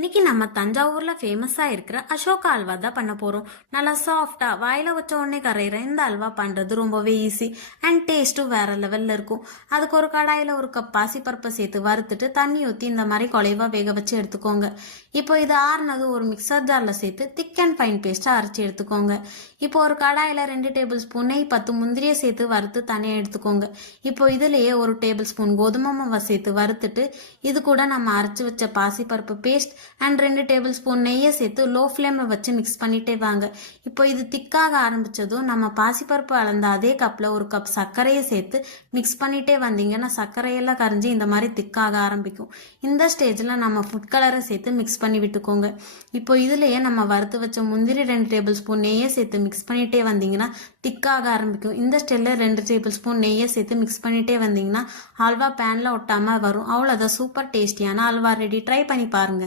இன்னைக்கு நம்ம தஞ்சாவூர்ல ஃபேமஸா இருக்கிற அசோகா அல்வா தான் பண்ண போறோம். நல்லா சாஃப்டா வாயில வச்ச உடனே கரையிற இந்த அல்வா பண்றது ரொம்பவே ஈஸி அண்ட் டேஸ்ட்டும் வேற லெவல்ல இருக்கும். அதுக்கு ஒரு கடாயில ஒரு கப் பாசிப்பருப்பை சேர்த்து வறுத்துட்டு தண்ணி ஊற்றி இந்த மாதிரி குலைவா வேக வச்சு எடுத்துக்கோங்க. இப்போ இது ஆறுனது ஒரு மிக்சர் ஜார்ல சேர்த்து திக் அண்ட் ஃபைன் பேஸ்டா அரைச்சி எடுத்துக்கோங்க. இப்போ ஒரு கடாயில 2 டேபிள் ஸ்பூன் நெய் 10 முந்திரியை சேர்த்து வறுத்து தனியாக எடுத்துக்கோங்க. இப்போ இதுலயே 1 டேபிள் ஸ்பூன் கோதுமை மாவை சேர்த்து வறுத்துட்டு இது கூட நம்ம அரைச்சி வச்ச பாசிப்பருப்பு பேஸ்ட் அண்ட் 2 டேபிள் ஸ்பூன் நெய்யை சேர்த்து லோ ஃப்ளேமில் வச்சு மிக்ஸ் பண்ணிட்டே வாங்க. இப்போ இது திக்காக ஆரம்பித்ததும் நம்ம பாசிப்பருப்பு அளந்த அதே கப்பில் ஒரு கப் சர்க்கரையை சேர்த்து மிக்ஸ் பண்ணிட்டே வந்தீங்கன்னா சர்க்கரையெல்லாம் கரைஞ்சி இந்த மாதிரி திக்காக ஆரம்பிக்கும். இந்த ஸ்டேஜில் நம்ம ஃபுட் கலரை சேர்த்து மிக்ஸ் பண்ணி விட்டுக்கோங்க. இப்போ இதுலேயே நம்ம வறுத்து வச்ச முந்திரி 2 டேபிள் ஸ்பூன் நெய்யை சேர்த்து மிக்ஸ் பண்ணிட்டே வந்தீங்கன்னா திக்காக ஆரம்பிக்கும். இந்த ஸ்டேஜில் 2 டேபிள் ஸ்பூன் நெய்யை சேர்த்து மிக்ஸ் பண்ணிட்டே வந்தீங்கன்னா அல்வா பேனில் ஒட்டாமல் வரும். அவ்வளோதான், சூப்பர் டேஸ்டியான அல்வா ரெடி. ட்ரை பண்ணி பாருங்க.